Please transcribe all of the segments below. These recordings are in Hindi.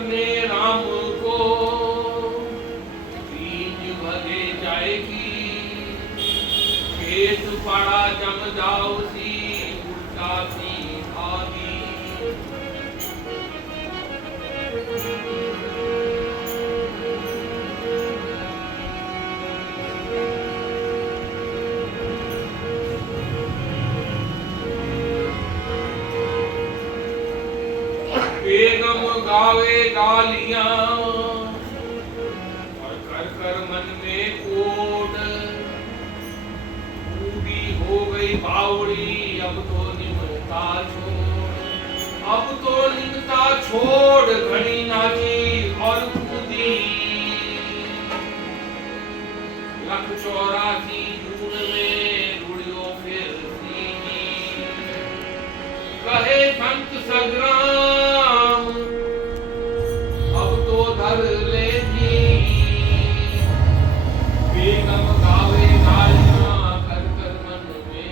अपने राम को तीज भगे जाएगी, खेत पड़ा जम जाओ सी उल्टा सी भागी। बेगम गावे गालियां और कर कर मन में कोड, बूढ़ी हो गई बावड़ी अब तो निमता छोड़, अब तो निमता छोड़ घड़ी नाची और कूदी। 184 जून में रुड़ियो फिर सीनी, कहे संत संग्राम अब तो धर ले थी। बेगम गावे गालियां कर कर मन में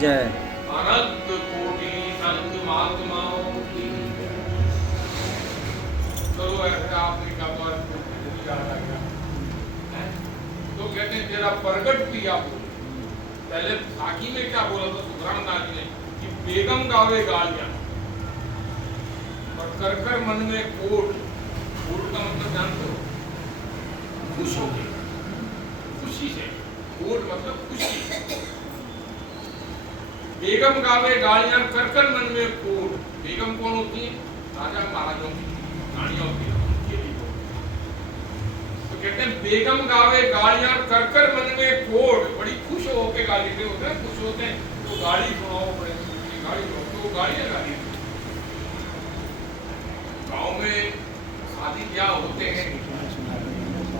जय अनंत कोटि संत महात्माओं की। चलो ऐसे अफ्रीका पर याद आ गया, तो कहते हैं तेरा प्रगट किया बोल। पहले साकी में क्या बोला था सुखराम दास ने कि बेगम गावे गालियां और कर कर मन में कोट। कोट का मतलब जानते हो, खुश होके, खुशी से। कोट मतलब खुशी। बेगम गावे गालियां कर कर मन में कोट। बेगम कौन होती है? राजा महाराजों की रानियां होती है, उनके लिए। तो कहते हैं बेगम गावे गालियां कर कर मन में कोट। बड़ी खुश होके गाली दे होते हैं, खुश होते हैं तो गाली सुनाओ, बड़े गाली सुनाओ तो गालियां गाली। गांव में शादी ब्याह होते हैं,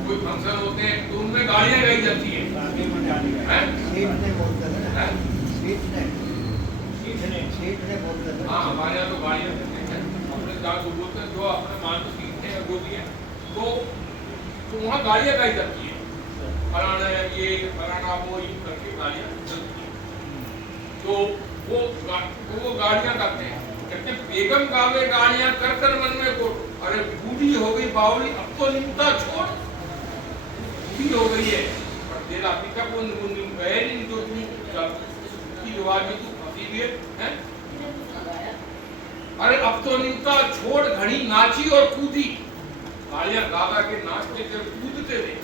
कोई फंक्शन होते हैं तो उनमें गालियां गाई जाती है। हाँ, हमारे यहाँ तो गालियां देते हैं, अपने गाँव को बोलते हैं, जो अपने मान को सीखते हैं बोलती है तो वहाँ गालियां गाई जाती है। फलाना ये फलाना वो यूं करके गालियां चलती है। तो वो गालियां गाते हैं। कहते हैं बेगम गावे गालियां कर कर मन में को। अरे बूढ़ी हो गई बावली, अब तो निमता छोड़, बूढ़ी हो गई है पर तेरा पिता को गए नहीं तो की रिवाज में तू फंसी हुई है। अरे अब तो निमता छोड़, घड़ी नाची और कूदी। गालियां गा गा के नाचते थे, कूदते थे।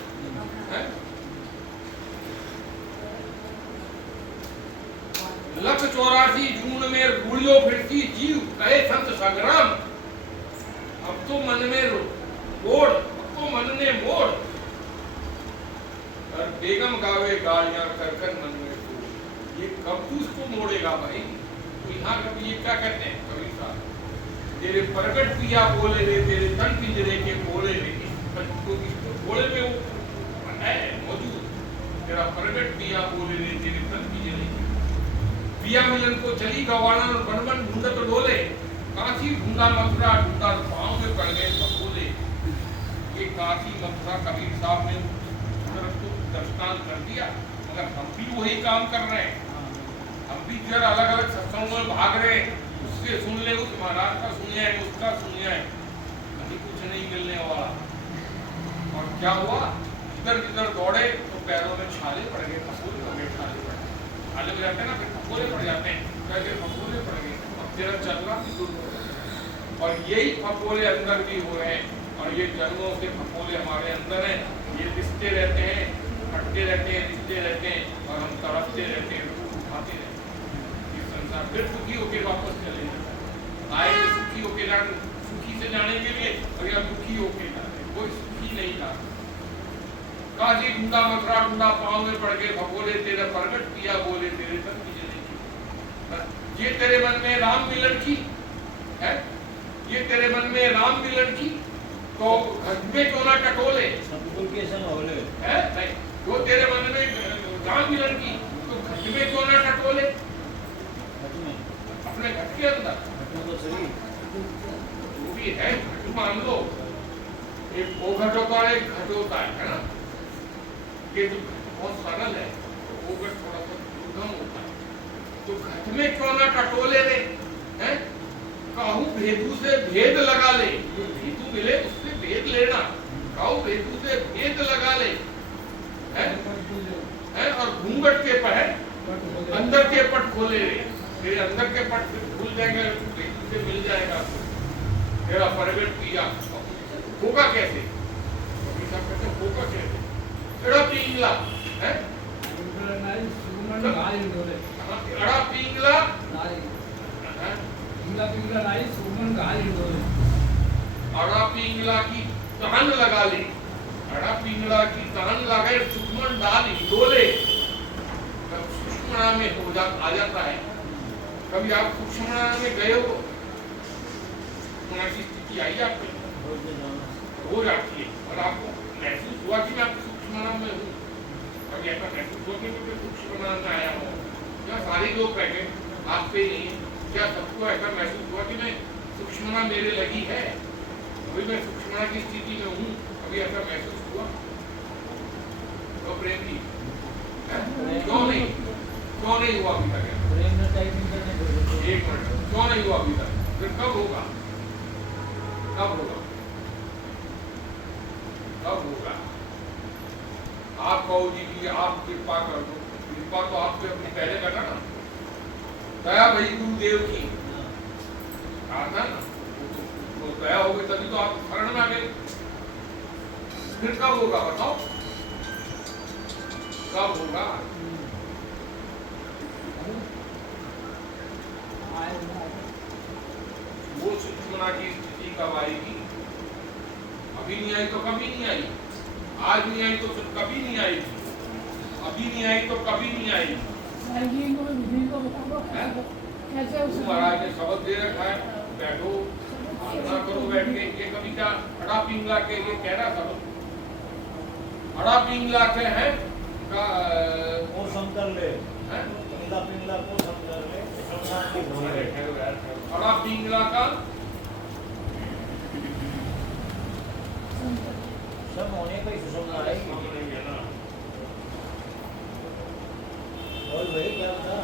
लख 84 जून में रूढ़ियों फिरती जीव, कहे संत संग्राम। अब तो मन में मोड़, अब तो मन ने मोड़। और बेगम गावे गालियां कर कर मन में कोड़। ये कब तू इसको मोड़ेगा भाई? तो यहाँ कभी ये क्या कहते हैं कबीर साहब, तेरे प्रगट पिया बोले रे, तेरे तन पिंजरे के बोले रे। इसको बोले में वो है मौजूद। तेरा प्रगट पिया बोले रे, तेरे तन पिंजरे के। पिया मिलन को चली गवाना और बनवन ढूंढत डोले। काशी ढूंढा मथुरा ढूंढा, पाँव में पड़ गए फफोले। ये काशी मथुरा कबीर साहब ने दृष्टांत कर दिया, मगर हम भी वही काम कर रहे हैं। हम भी जरा अलग अलग सत्संगों में भाग रहे हैं, उससे सुन ले, उस महाराज का सुनिए, उसका सुनिए, कहीं कुछ नहीं मिलने वाला। और क्या हुआ, इधर इधर दौड़े तो पैरों में छाले पड़ गए, फफोले पड़ गए। छाले में जाते हैं ना, फिर फफोले पड़ जाते हैं, कैसे फफोले पड़ गए। अब तेरा चलना भी दूर हो गया। और यही फफोले अंदर भी हो रहे हैं, और ये जन्मों के फफोले हमारे अंदर हैं। ये रिश्ते रहते हैं, फटते रहते हैं, रिश्ते रहते हैं, और हम तड़पते रहते हैं, उठाते रहते हैं। ये संसार फिर सुखी होकर वापस चले जाते। आए तो सुखी होकर जाने, सुखी से जाने के लिए, और या दुखी होकर जाते, कोई सुखी नहीं जाता। काशी ढूंढा मथुरा ढूंढा, पाँव में पड़ गए फफोले। तेरा प्रगट पिया बोले, तेरे तन पिंजरे के। ये तेरे मन में राम मिलन की है, ये तेरे मन में राम मिलन की, तो घर में क्यों ना टटोले है? नहीं, जो तेरे मन में राम मिलन की, तो घर में क्यों ना टटोले। अपने घट के अंदर तो सही जो भी है घट मान लो, एक वो घट होता है, एक घट होता है ना। ये तो घट बहुत सरल है, वो घट थोड़ा सा दुर्गम होता है। तो घट में क्यों ना टटोले रे, हैं? कहूँ भेदू से भेद लगा ले, जो भेदू मिले उससे भेद लेना, कहूँ भेदू से भेद लगा ले, हैं? हैं? और घूंघट के पहन अंदर के पट खोले रे, तेरे अंदर के पट खुल जाएंगे, भेदू से मिल जाएगा, तेरा प्रगट किया होगा कैसे? होगा कैसे? एड़ा पिंगला, हैं? अड़ा पिंगला, अड़ा पिंगला की कान लगा ले, अड़ा पिंगला की कान लगाए सुखमन डाल डोले। सूक्ष्म में हो आ जाता है। कभी आप सूक्ष्म में गए हो, की स्थिति आई आपको हो जाती है और आपको महसूस हुआ कि मैं सूक्ष्म में हूँ। कभी ऐसा महसूस हुआ कि मैं सूक्ष्म में आया हूँ? क्या सारे लोग बैठे आप पे नहीं, क्या सबको ऐसा महसूस हुआ कि मैं सूक्ष्म मेरे लगी है, अभी मैं सूक्ष्म की स्थिति में हूँ? अभी ऐसा महसूस हुआ? तो प्रेम जी क्यों नहीं हुआ अभी तक? एक मिनट, क्यों नहीं हुआ अभी तक? फिर कब होगा? कब होगा? कब होगा? आप कहो जी कि आप कृपा कर दो, कृपा तो आपसे अपनी पहले करना ना, दया भाई गुरुदेव की कहा था ना, तो दया हो गई तभी तो आप शरण में आ गए। फिर कब होगा बताओ? कब होगा? वो सूक्ष्मता की स्थिति कब आएगी? अभी नहीं आई तो कभी नहीं आई, आज नहीं आई तो फिर कभी नहीं आएगी, अभी नहीं आई तो कभी नहीं आएगी। महाराज ने शब्द दे रखा है, बैठो साधना करो बैठ के। ये कभी क्या अड़ा पिंगला के लिए कह रहा था? अड़ा पिंगला के हैं का और समकर ले, हैं? पिंगला को समकर ले, अड़ा पिंगला का सब होने का ही सुसमना आएगी। और भाई क्या बता?